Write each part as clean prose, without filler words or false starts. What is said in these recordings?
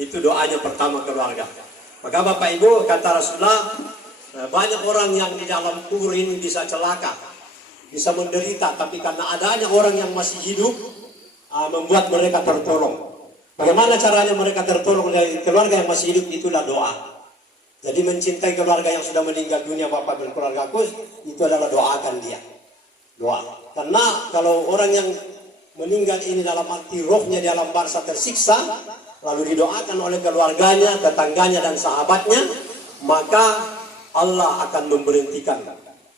Itu doanya pertama keluarga. Maka Bapak Ibu, kata Rasulullah, banyak orang yang di dalam kubur ini bisa celaka, bisa menderita, tapi karena adanya orang yang masih hidup, membuat mereka tertolong. Bagaimana caranya mereka tertolong dari keluarga yang masih hidup? Itulah doa. Jadi mencintai keluarga yang sudah meninggal dunia, Bapak dan keluargaku, itu adalah doakan dia. Doa. Karena kalau orang yang meninggal ini dalam arti rohnya di alam barzah tersiksa, lalu didoakan oleh keluarganya, tetangganya dan sahabatnya, maka Allah akan memberhentikan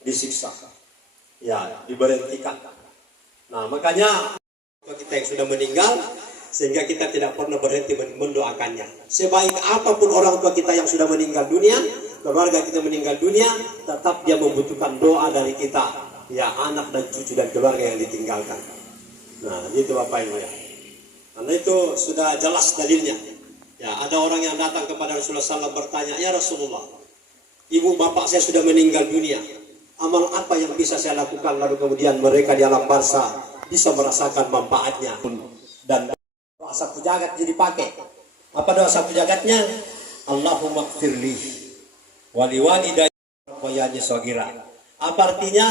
disiksa. Ya, diberhentikan. Nah, makanya kita yang sudah meninggal, sehingga kita tidak pernah berhenti mendoakannya. Sebaik apapun orang tua kita yang sudah meninggal dunia, keluarga kita meninggal dunia, tetap dia membutuhkan doa dari kita, ya, anak dan cucu dan keluarga yang ditinggalkan. Nah, itu Bapak Ibu ya. Karena itu sudah jelas dalilnya. Ya, ada orang yang datang kepada Rasulullah SAW bertanya, ya Rasulullah, ibu bapak saya sudah meninggal dunia, amal apa yang bisa saya lakukan lalu kemudian mereka di alam barzah bisa merasakan manfaatnya? Dan doa sapu jagat jadi pakai. Apa doa sapu jagatnya? Allahumma gfirli wali walidayya wayani sagira. Apa artinya?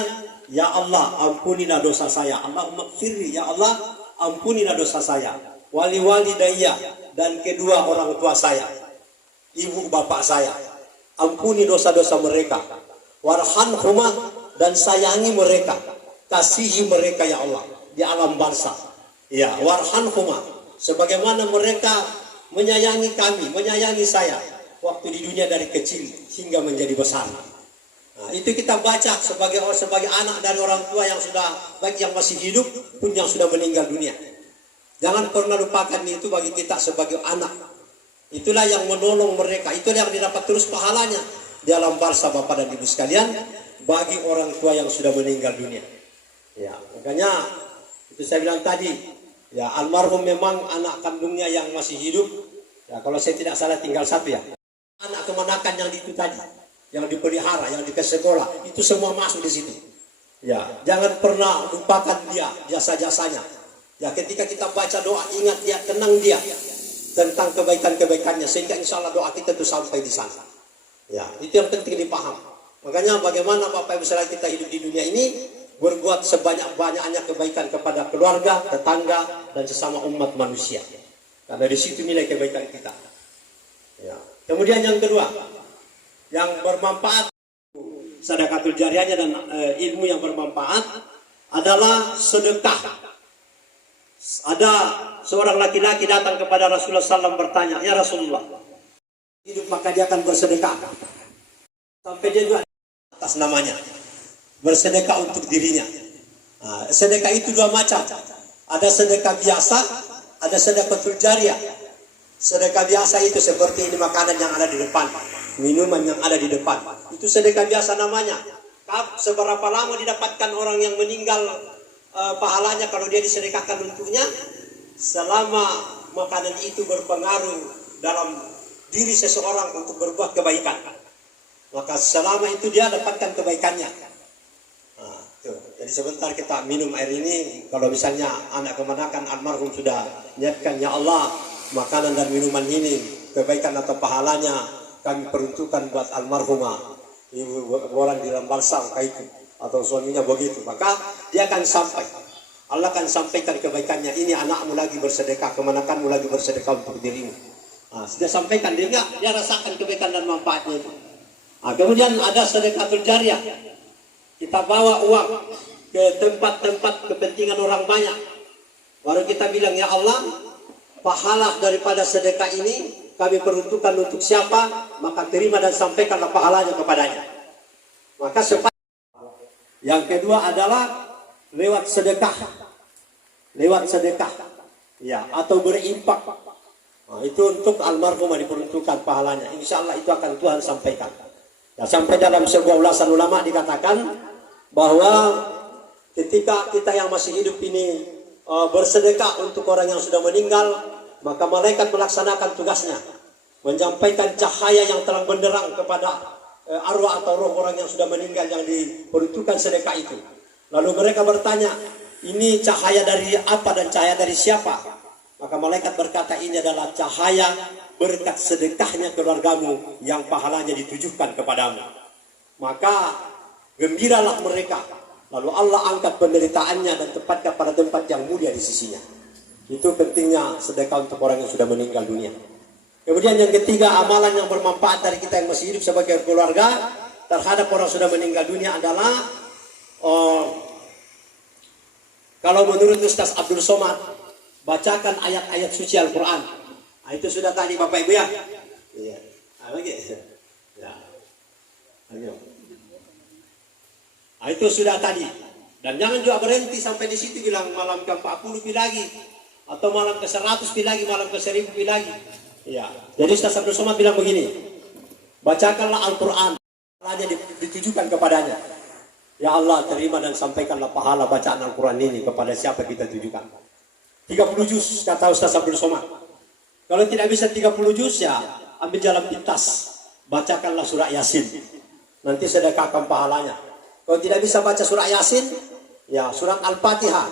Ya Allah, ampunilah dosa saya. Allahumma gfirli, ya Allah, ampunilah dosa saya. Wali walidayya, dan kedua orang tua saya, ibu bapak saya, ampuni dosa-dosa mereka. Warhamhuma, dan sayangi mereka, kasihi mereka ya Allah di alam barzah. Ya, warhamhuma, sebagaimana mereka menyayangi kami, menyayangi saya waktu di dunia dari kecil hingga menjadi besar. Nah, itu kita baca sebagai anak dari orang tua yang sudah, baik yang masih hidup pun yang sudah meninggal dunia. Jangan pernah lupakan itu bagi kita sebagai anak. Itulah yang menolong mereka, itulah yang didapat terus pahalanya di alam barzah Bapak dan Ibu sekalian, bagi orang tua yang sudah meninggal dunia. Ya, makanya itu saya bilang tadi, ya, almarhum memang anak kandungnya yang masih hidup. Ya, kalau saya tidak salah tinggal satu ya. Anak kemanakan yang itu tadi, yang dipelihara, yang dikasih sekolah, itu semua masuk di situ. Ya, jangan pernah lupakan dia, jasa-jasanya. Ya, ketika kita baca doa, ingat dia, tenang dia tentang kebaikan-kebaikannya, sehingga insya Allah doa kita itu sampai di sana. Ya, itu yang penting dipaham. Makanya bagaimana Bapak Ibu sekalian kita hidup di dunia ini, berbuat sebanyak-banyaknya kebaikan kepada keluarga, tetangga, dan sesama umat manusia. Karena di situ nilai kebaikan kita. Ya. Kemudian yang kedua, yang bermanfaat, sedekatul jariyahnya dan ilmu yang bermanfaat adalah sedekah. Ada seorang laki-laki datang kepada Rasulullah SAW bertanya, ya Rasulullah, hidup maka dia akan bersedekah. Sampai dia juga atas namanya, bersedekah untuk dirinya. Nah, sedekah itu dua macam. Ada sedekah biasa, ada sedekatul jariyah. Sedekah biasa itu seperti ini, makanan yang ada di depan, minuman yang ada di depan. Itu sedekah biasa namanya. Seberapa lama didapatkan orang yang meninggal pahalanya kalau dia disedekahkan untuknya? Selama makanan itu berpengaruh dalam diri seseorang untuk berbuat kebaikan, maka selama itu dia dapatkan kebaikannya. Nah, tuh. Jadi sebentar kita minum air ini, kalau misalnya anak kemanakan almarhum sudah niatkan, ya Allah, makanan dan minuman ini kebaikan atau pahalanya kami peruntukkan buat almarhumah ibu orang di dalam barzah itu, atau suaminya begitu, maka dia akan sampai, Allah akan sampaikan kebaikannya. Ini anakmu lagi bersedekah, kemanakanmu lagi bersedekah untuk dirimu. Nah, sudah sampaikan, dia rasakan kebaikan dan manfaatnya itu. Nah, kemudian ada sedekatul jariyah. Kita bawa uang ke tempat-tempat kepentingan orang banyak, baru kita bilang, ya Allah, pahala daripada sedekah ini kami peruntukkan untuk siapa, maka terima dan sampaikanlah pahalanya kepadanya. Maka yang kedua adalah lewat sedekah, ya, atau berinfak. Nah, itu untuk almarhumah diperuntukkan pahalanya. Insya Allah itu akan Tuhan sampaikan. Ya, sampai dalam sebuah ulasan ulama dikatakan bahwa ketika kita yang masih hidup ini bersedekah untuk orang yang sudah meninggal, maka malaikat melaksanakan tugasnya, menyampaikan cahaya yang terang benderang kepada arwah atau roh orang yang sudah meninggal yang diperuntukkan sedekah itu. Lalu mereka bertanya, ini cahaya dari apa dan cahaya dari siapa? Maka malaikat berkata, ini adalah cahaya berkat sedekahnya keluargamu yang pahalanya ditujukan kepadamu. Maka gembiralah mereka, lalu Allah angkat penderitaannya dan tempatkan pada tempat yang mulia di sisinya. Itu pentingnya sedekah untuk orang yang sudah meninggal dunia. Kemudian yang ketiga, amalan yang bermanfaat dari kita yang masih hidup sebagai keluarga terhadap orang sudah meninggal dunia adalah kalau menurut Ustaz Abdul Somad, bacakan ayat-ayat suci Al-Quran. Itu sudah tadi Bapak Ibu ya. Iya. Lagi. Ya. Ayo. Itu sudah tadi. Dan jangan juga berhenti sampai di situ bilang malam ke-40 pi lagi, atau malam ke-100 pi lagi, malam ke-1000 pi lagi. Iya. Jadi Ustaz Abdul Somad bilang begini, bacakanlah Al-Quran, hanya ditujukan kepadanya. Ya Allah, terima dan sampaikanlah pahala bacaan Al-Quran ini kepada siapa kita tujukan. 30 juz kata Ustaz Abdul Somad. Kalau tidak bisa 30 juz ya ambil jalan pintas, bacakanlah surah Yasin, nanti sedekahkan pahalanya. Kalau tidak bisa baca surah Yasin, ya surat Al-Fatihah.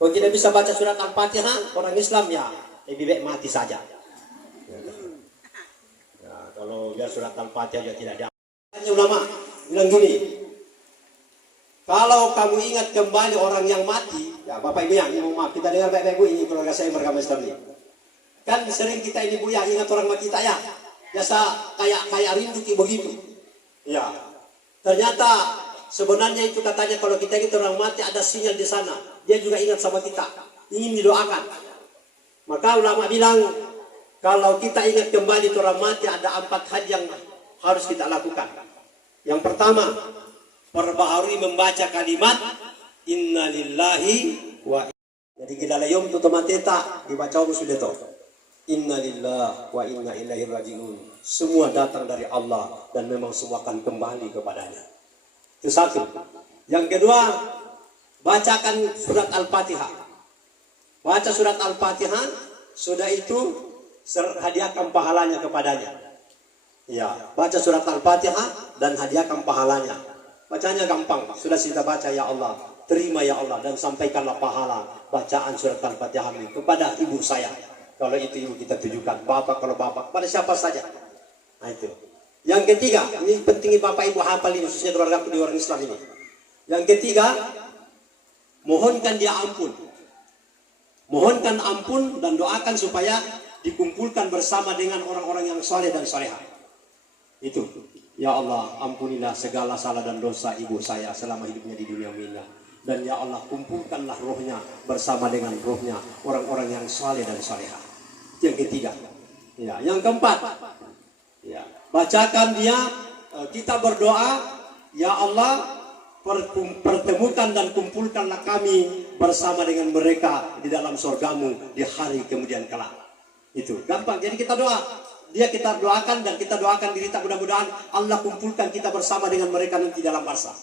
Kalau tidak bisa baca surat Al-Fatihah, orang Islam ya lebih baik mati saja. Ya, kalau dia surat Al-Fatihah dia tidak ada. Ulama bilang gini, kalau kamu ingat kembali orang yang mati, ya Bapak Ibu yang mau maaf, kita dengar baik-baik Bu, ini keluarga saya beragama Islam ini. Kan sering kita ini Bu ya ingat orang mati kita ya, biasa kayak rindu begitu. Ya, ternyata sebenarnya itu katanya kalau kita ingat orang mati ada sinyal di sana, dia juga ingat sama kita, ingin didoakan. Maka ulama bilang kalau kita ingat kembali orang mati ada 4 hal yang harus kita lakukan. Yang pertama, perbaharui membaca kalimat innalillahi wa inna. Jadi kita layom tu tomateta dibaca sudah to. Innalillahi wa inna ilaihi rajiun. Semua datang dari Allah dan memang semua akan kembali kepadanya. Itu satu. Yang kedua, bacakan surat Al-Fatihah. Baca surat Al-Fatihah, sudah itu hadiahkan pahalanya kepadanya. Ya, baca surat Al-Fatihah dan hadiahkan pahalanya. Bacanya gampang, sudah kita baca ya Allah, terima ya Allah dan sampaikanlah pahala bacaan surat Al-Fatihah ini kepada ibu saya. Kalau itu ibu kita tujukan, bapak kalau bapak, pada siapa saja. Nah itu. Yang ketiga, ini penting bapak ibu hafal ini khususnya keluarga di orang Islam ini. Yang ketiga, mohonkan dia ampun. Mohonkan ampun dan doakan supaya dikumpulkan bersama dengan orang-orang yang soleh dan solehah. Itu. Ya Allah, ampunilah segala salah dan dosa ibu saya selama hidupnya di dunia ini. Dan ya Allah, kumpulkanlah rohnya bersama dengan rohnya orang-orang yang saleh dan salehah. Yang ketiga. Ya, yang keempat. Ya, bacakan dia, kita berdoa, ya Allah, pertemukan dan kumpulkanlah kami bersama dengan mereka di dalam surgamu di hari kemudian kelak. Itu gampang. Jadi kita doa. Dia kita doakan dan kita doakan diri kita, mudah-mudahan Allah kumpulkan kita bersama dengan mereka nanti dalam barzah.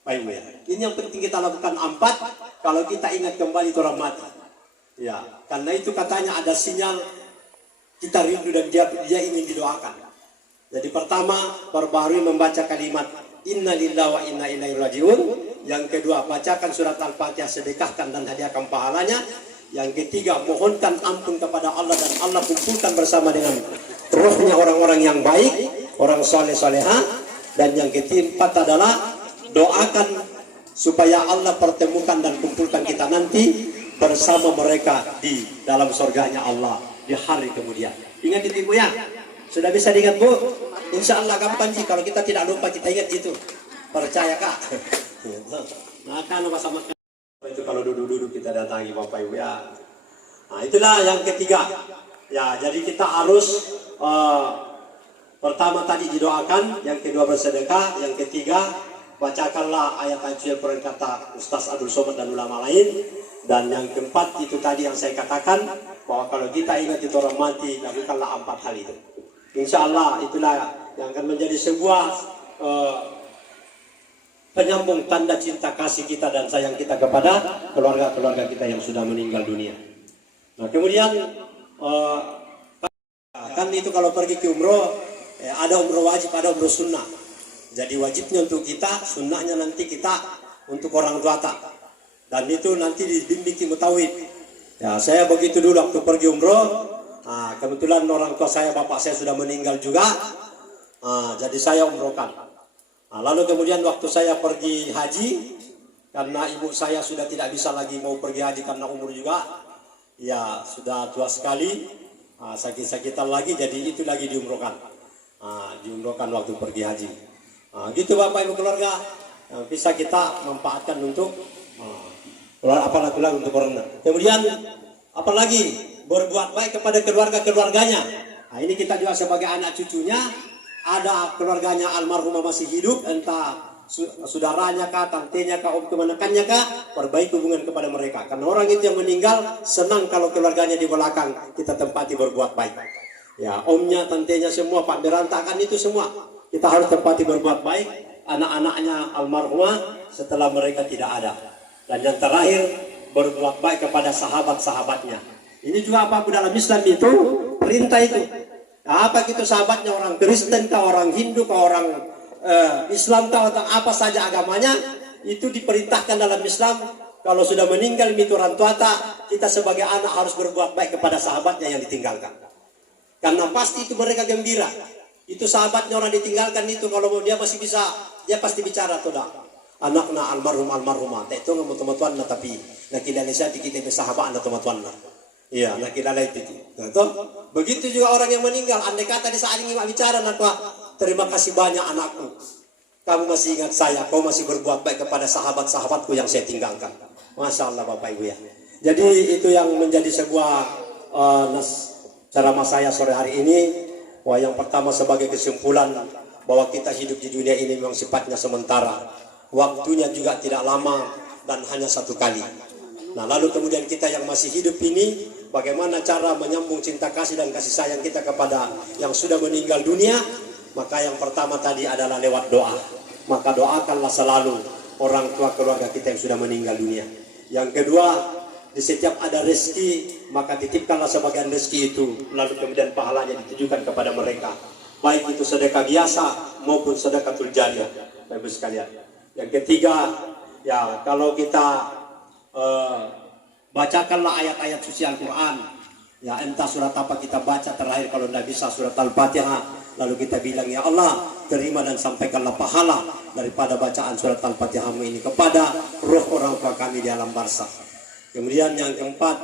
Baik ya. Ini yang penting kita lakukan 4 kalau kita ingat kembali orang mati. Ya, karena itu katanya ada sinyal kita rindu dan dia ingin didoakan. Jadi pertama, perbaharui membaca kalimat innalillahi wa inna ilaihi rajiun. Yang kedua, bacakan surat Al-Fatihah, sedekahkan dan hadiahkan pahalanya. Yang ketiga, mohonkan ampun kepada Allah dan Allah kumpulkan bersama dengan rohnya orang-orang yang baik, orang soleh-solehah. Dan yang keempat adalah doakan supaya Allah pertemukan dan kumpulkan kita nanti bersama mereka di dalam surganya Allah di hari kemudian. Ingat itu Ibu ya? Sudah bisa diingat Bu? Insya Allah gampang sih kalau kita tidak lupa, kita ingat itu. Percaya Kak? Nah kan sama itu kalau duduk-duduk kita datangi Bapak Ibu ya. Nah itulah yang ketiga. Ya jadi kita harus pertama tadi didoakan, yang kedua bersedekah, yang ketiga bacakanlah ayat-ayat Al-Quran kata Ustaz Abdul Somad dan ulama lain. Dan yang keempat itu tadi yang saya katakan bahwa kalau kita ingat itu orang mati, lakukanlah 4 hal itu. Insya Allah itulah yang akan menjadi sebuah penyambung tanda cinta kasih kita dan sayang kita kepada keluarga-keluarga kita yang sudah meninggal dunia. Nah kemudian kan itu kalau pergi ke umroh ada umroh wajib, ada umroh sunnah. Jadi wajibnya untuk kita, sunnahnya nanti kita untuk orang tua tak. Dan itu nanti dibimbing mutawid. Ya saya begitu dulu waktu pergi umroh, Kebetulan orang tua saya, bapak saya sudah meninggal juga, jadi saya umrohkan. Lalu kemudian waktu saya pergi haji, karena ibu saya sudah tidak bisa lagi mau pergi haji karena umur juga, ya sudah tua sekali, sakit-sakitan lagi, jadi itu lagi diumrohkan. Diumrohkan waktu pergi haji. Gitu Bapak Ibu keluarga, bisa kita manfaatkan untuk apalagi untuk orang. Kemudian apalagi berbuat baik kepada keluarganya. Ini kita juga sebagai anak cucunya, ada keluarganya almarhumah masih hidup, entah saudaranya kah, tantenya kah, om kemanakannya kah, perbaiki hubungan kepada mereka. Karena orang itu yang meninggal senang kalau keluarganya di belakang kita tempati berbuat baik. Ya, omnya, tantenya semua, pak berantakan itu semua kita harus tempati berbuat baik. Anak-anaknya almarhumah setelah mereka tidak ada. Dan yang terakhir, berbuat baik kepada sahabat-sahabatnya. Ini juga apa dalam Islam itu perintah itu. Apa itu sahabatnya, orang Kristen kah, orang Hindu kah, orang Islam kah, atau apa saja agamanya, itu diperintahkan dalam Islam. Kalau sudah meninggal itu orang tua kita sebagai anak harus berbuat baik kepada sahabatnya yang ditinggalkan. Karena pasti itu mereka gembira. Itu sahabatnya orang ditinggalkan itu, kalau dia masih bisa, dia pasti bicara tuh dah. Anaknya almarhumah. Itu nggak teman-teman, tapi nakilala siya di kita bersahabat anda teman-teman. Iya, nakilala itu. Begitu juga orang yang meninggal. Andai kata di saat ini bicara, terima kasih banyak anakku. Kamu masih ingat saya, kau masih berbuat baik kepada sahabat-sahabatku yang saya tinggalkan. Masya Allah Bapak Ibu ya. Jadi itu yang menjadi sebuah ceramah saya sore hari ini. Yang pertama sebagai kesimpulan bahwa kita hidup di dunia ini memang sifatnya sementara. Waktunya juga tidak lama dan hanya satu kali. Nah lalu kemudian kita yang masih hidup ini, bagaimana cara menyambung cinta kasih dan kasih sayang kita kepada yang sudah meninggal dunia? Maka yang pertama tadi adalah lewat doa. Maka doakanlah selalu orang tua keluarga kita yang sudah meninggal dunia. Yang kedua, di setiap ada rezeki, maka titipkanlah sebagian rezeki itu, lalu kemudian pahalanya ditujukan kepada mereka. Baik itu sedekah biasa maupun sedekatul jariyah, Bapak sekalian. Yang ketiga, ya kalau kita bacakanlah ayat-ayat suci Al-Quran. Ya entah surat apa kita baca terakhir, kalau tidak bisa surat Al-Fatihah. Lalu kita bilang, ya Allah, terima dan sampaikanlah pahala daripada bacaan surat Al-Fatihahmu ini kepada roh orang tua kami di alam barzakh. Kemudian yang keempat,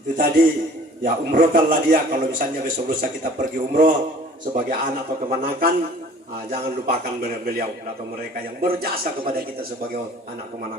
itu tadi, ya umrohkanlah dia. Kalau misalnya besok lusa kita pergi umroh sebagai anak atau kemanakan, jangan lupakan beliau atau mereka yang berjasa kepada kita sebagai anak kemanakan.